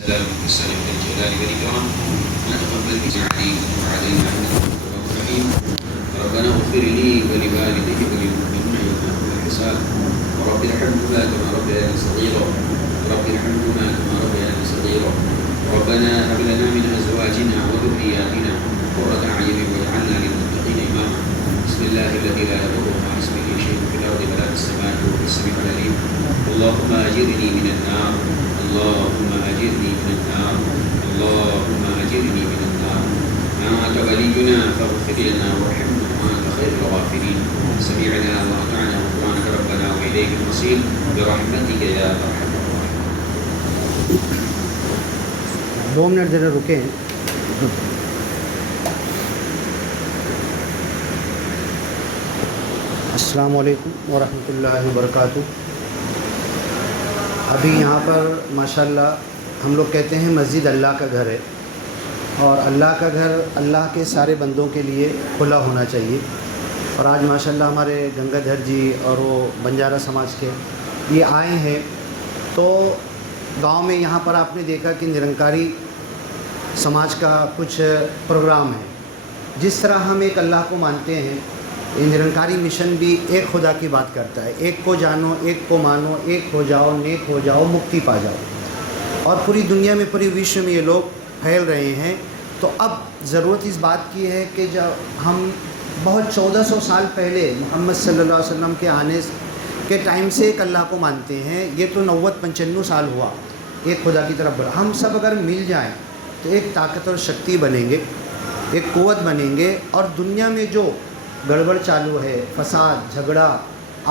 سلام السلام الجلال والإكرام نتقبل بسعدي وعلينا إنك أنت الرحيم ربنا اغفر لي ولوالدي وللمؤمنين يوم يقوم الحساب ورب ارحمهما كما ربياني صغيرا رب ارحمهما كما ربياني صغيرا ربنا هب لنا من أزواجنا وذرياتنا قرة أعين واجعلنا للمتقين إماما بسم الله الذي لا يضر مع اسمه شيء في الأرض ولا في السماء وهو السميع العليم اللهم أجرني من النار اللهم أجرني من النار اللهم أجرني من النار أنت ولينا فاغفر لنا وارحمنا وأنت خير الغافرين سمعنا وأطعنا غفرانك ربنا وإليك المصير برحمتك يا أرحم الراحمين. 2 منٹ ذرا رکیں. السلام علیکم ورحمۃ اللہ وبرکاتہ. ابھی یہاں پر ماشاءاللہ ہم لوگ کہتے ہیں مسجد اللہ کا گھر ہے، اور اللہ کا گھر اللہ کے سارے بندوں کے لیے کھلا ہونا چاہیے. اور آج ماشاءاللہ ہمارے گنگا دھر جی اور وہ بنجارہ سماج کے یہ آئے ہیں، تو گاؤں میں یہاں پر آپ نے دیکھا کہ نرنکاری سماج کا کچھ پروگرام ہے. جس طرح ہم ایک اللہ کو مانتے ہیں، یہ نرنکاری مشن بھی ایک خدا کی بات کرتا ہے، ایک کو جانو، ایک کو مانو، ایک ہو جاؤ، نیک ہو جاؤ، مکتی پا جاؤ. اور پوری دنیا میں، پوری وشو میں یہ لوگ پھیل رہے ہیں. تو اب ضرورت اس بات کی ہے کہ جب ہم بہت 1400 سال پہلے محمد صلی اللہ علیہ وسلم کے آنے کے ٹائم سے ایک اللہ کو مانتے ہیں، یہ تو 90-95 سال ہوا ایک خدا کی طرف بڑھا. ہم سب اگر مل جائیں تو ایک طاقت اور شکتی بنیں گے، ایک قوت بنیں گے. اور دنیا میں جو گڑبڑ چالو ہے، فساد، جھگڑا،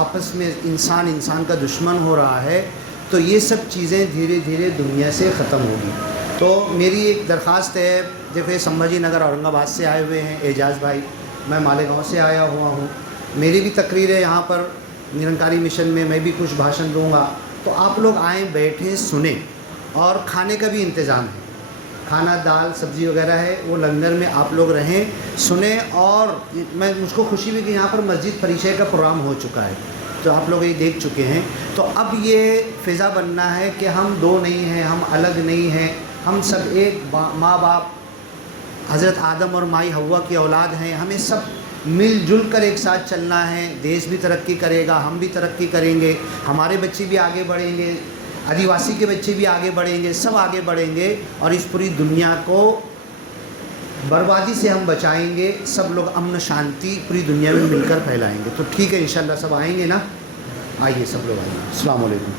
آپس میں انسان کا دشمن ہو رہا ہے، تو یہ سب چیزیں دھیرے دھیرے دنیا سے ختم ہوگی. تو میری ایک درخواست ہے، دیکھو سمبھاجی نگر اورنگ آباد سے آئے ہوئے ہیں اعجاز بھائی، میں مالیگاؤں سے آیا ہوا ہوں، میری بھی تقریر ہے یہاں پر نرنکاری مشن میں، میں بھی کچھ بھاشن دوں گا. تو آپ لوگ آئیں، بیٹھیں، سنیں. اور کھانے کا بھی انتظام ہے، کھانا دال سبزی وغیرہ ہے، وہ لنگر میں آپ لوگ رہیں، سنیں. اور مجھ کو خوشی بھی کہ یہاں پر مسجد پریچے کا پروگرام ہو چکا ہے، تو آپ لوگ یہ دیکھ چکے ہیں. تو اب یہ فضا بننا ہے کہ ہم دو نہیں ہیں، ہم الگ نہیں ہیں، ہم سب ایک ماں باپ حضرت آدم اور مائی حوا کی اولاد ہیں. ہمیں سب مل جل کر ایک ساتھ چلنا ہے. دیش بھی ترقی کرے گا، ہم بھی ترقی کریں گے، ہمارے بچے بھی آگے بڑھیں گے، آدیواسی کے بچے بھی آگے بڑھیں گے، سب آگے بڑھیں گے. اور اس پوری دنیا کو بربادی سے ہم بچائیں گے. سب لوگ امن شانتی پوری دنیا میں مل کر پھیلائیں گے. تو ٹھیک ہے، انشاءاللہ سب آئیں گے نا؟ آئیے سب لوگ آئیے. السلام علیکم.